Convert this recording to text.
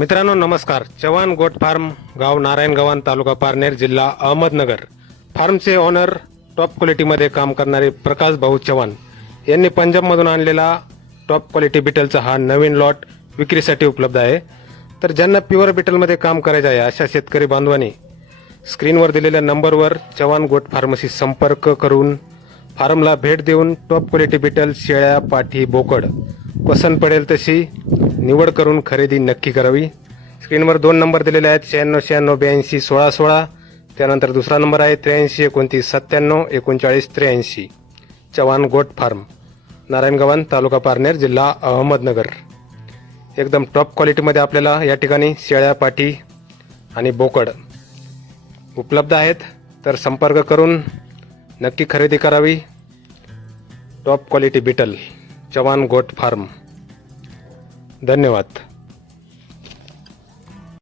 मित्रांनो नमस्कार. Chavan goat farm गाव नारायण गव्हाण तालुका पारनेर जिल्हा अहमदनगर. फार्मचे ओनर टॉप क्वालिटीमध्ये काम करणारे प्रकाश भाऊ चव्हाण यांनी पंजाबमधून आणलेला टॉप क्वालिटी बिटलचा हा नवीन लॉट विक्रीसाठी उपलब्ध आहे. तर ज्यांना प्युअर बिटलमध्ये काम करायचं आहे अशा शेतकरी बांधवांनी स्क्रीनवर दिलेल्या नंबरवर चव्हाण गोट फार्मशी संपर्क करून फार्मला भेट देऊन टॉप क्वालिटी बिटल शेळ्या पाठी बोकड पसंत पडेल तशी निवड करून खरेदी नक्की करावी. स्क्रीनवर दोन नंबर दिलेले आहेत शहाण्णव शहाण्णव ब्याऐंशी सोळा सोळा. त्यानंतर दुसरा नंबर आहे त्र्याऐंशी एकोणतीस सत्त्याण्णव एकोणचाळीस त्र्याऐंशी. चव्हाण गोट फार्म नारायणगव्हाण तालुका पारनेर जिल्हा अहमदनगर. एकदम टॉप क्वालिटीमध्ये आपल्याला या ठिकाणी शेळ्या पाठी आणि बोकड उपलब्ध आहेत. तर संपर्क करून नक्की खरेदी करावी. Top quality beetle Chavan goat farm. धन्यवाद.